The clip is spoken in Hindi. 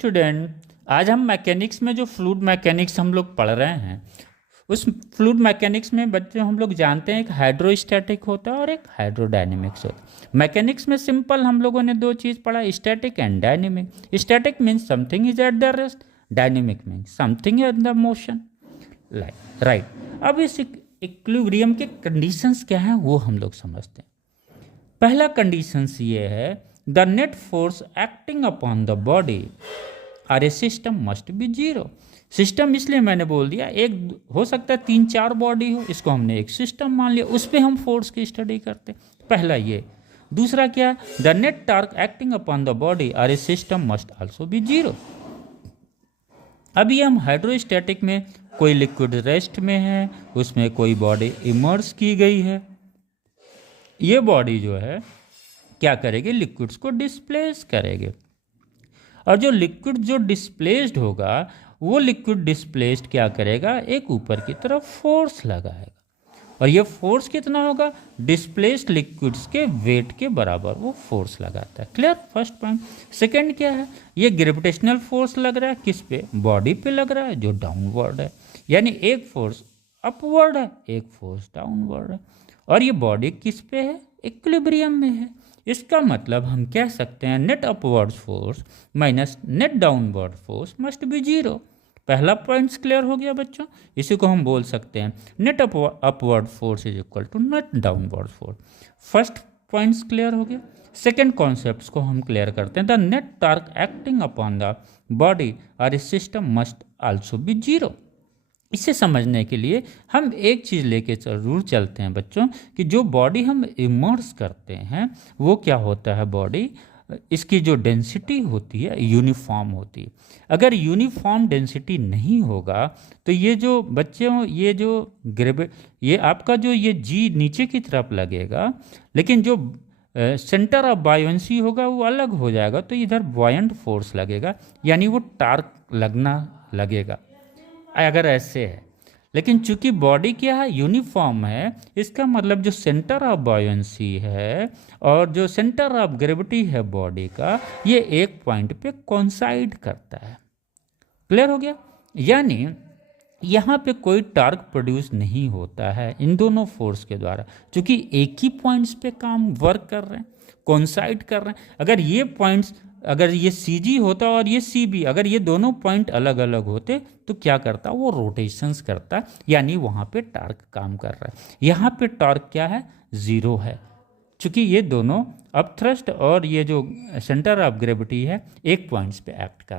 स्टूडेंट, आज हम मैकेनिक्स में जो फ्लूइड मैकेनिक्स हम लोग पढ़ रहे हैं, उस फ्लूइड मैकेनिक्स में बच्चों हम लोग जानते हैं एक हाइड्रोस्टैटिक होता है और एक हाइड्रोडायनेमिक्स होता है। मैकेनिक्स में सिंपल हम लोगों ने दो चीज़ पढ़ा, static and dynamic. Static means something is at the rest, dynamic means something at the motion, right. अब इस इक्विलिब्रियम के कंडीशंस क्या हैं वो हम लोग समझते हैं। पहला कंडीशंस ये है, the net force acting upon the body or a system must be zero. System इसलिए मैंने बोल दिया, एक हो सकता है 3-4 बॉडी हो, इसको हमने एक सिस्टम मान लिया, उस पर हम फोर्स की स्टडी करते। पहला ये। दूसरा क्या, the net torque acting upon the body or a system must also be zero. अभी हम हाइड्रोस्टैटिक में कोई लिक्विड रेस्ट में है, उसमें कोई बॉडी इमर्स की गई है, ये बॉडी जो है क्या करेगी, लिक्विड्स को डिस्प्लेस करेगी, और जो लिक्विड जो डिस्प्लेस्ड होगा वो लिक्विड डिस्प्लेस्ड क्या करेगा, एक ऊपर की तरफ फोर्स लगाएगा, और ये फोर्स कितना होगा, डिस्प्लेस्ड लिक्विड्स के वेट के बराबर वो फोर्स लगाता है। Clear, first point. सेकंड क्या है, ये ग्रेविटेशनल फोर्स लग रहा है किस पे, बॉडी पे लग रहा है जो डाउनवर्ड है, यानी एक फोर्स अपवर्ड है, एक फोर्स डाउनवर्ड है, और ये बॉडी किस पे है, इक्विलिब्रियम में है। इसका मतलब हम कह सकते हैं net upward force minus net downward force must be zero. पहला पॉइंट्स क्लियर हो गया बच्चों, इसी को हम बोल सकते हैं net upward force is equal to net downward force. First points clear हो गया। सेकेंड कॉन्सेप्ट्स को हम क्लियर करते हैं, the net torque acting upon the body और a system must also be zero. इसे समझने के लिए हम एक चीज़ लेके जरूर चलते हैं बच्चों, कि जो बॉडी हम इमर्स करते हैं वो क्या होता है, बॉडी इसकी जो डेंसिटी होती है यूनिफॉर्म होती है। अगर यूनिफॉर्म डेंसिटी नहीं होगा तो ये जो बच्चों ये जो ये आपका जो ये जी नीचे की तरफ लगेगा, लेकिन जो सेंटर ऑफ बायोंसी होगा वो अलग हो जाएगा, तो इधर बॉयंट फोर्स लगेगा, यानी वो टार्क लगना लगेगा अगर ऐसे है। लेकिन चूंकि बॉडी क्या है, यूनिफॉर्म है, इसका मतलब जो सेंटर ऑफ बायोंसी है और जो सेंटर ऑफ ग्रेविटी है बॉडी का, ये एक पॉइंट पे कोइंसाइड करता है। क्लियर हो गया, यानी यहाँ पे कोई टार्क प्रोड्यूस नहीं होता है इन दोनों फोर्स के द्वारा, क्योंकि एक ही पॉइंट्स पे काम वर्क कर रहे हैं, कोइंसाइड कर रहे हैं। अगर ये पॉइंट्स, अगर ये CG होता और ये CB, अगर ये दोनों पॉइंट अलग अलग होते तो क्या करता, वो रोटेशंस करता, यानी वहाँ पे टार्क काम कर रहा है। यहाँ पे टार्क क्या है, जीरो है, क्योंकि ये दोनों अब थ्रस्ट और ये जो सेंटर ऑफ ग्रेविटी है एक पॉइंट्स पे एक्ट कर रहा है।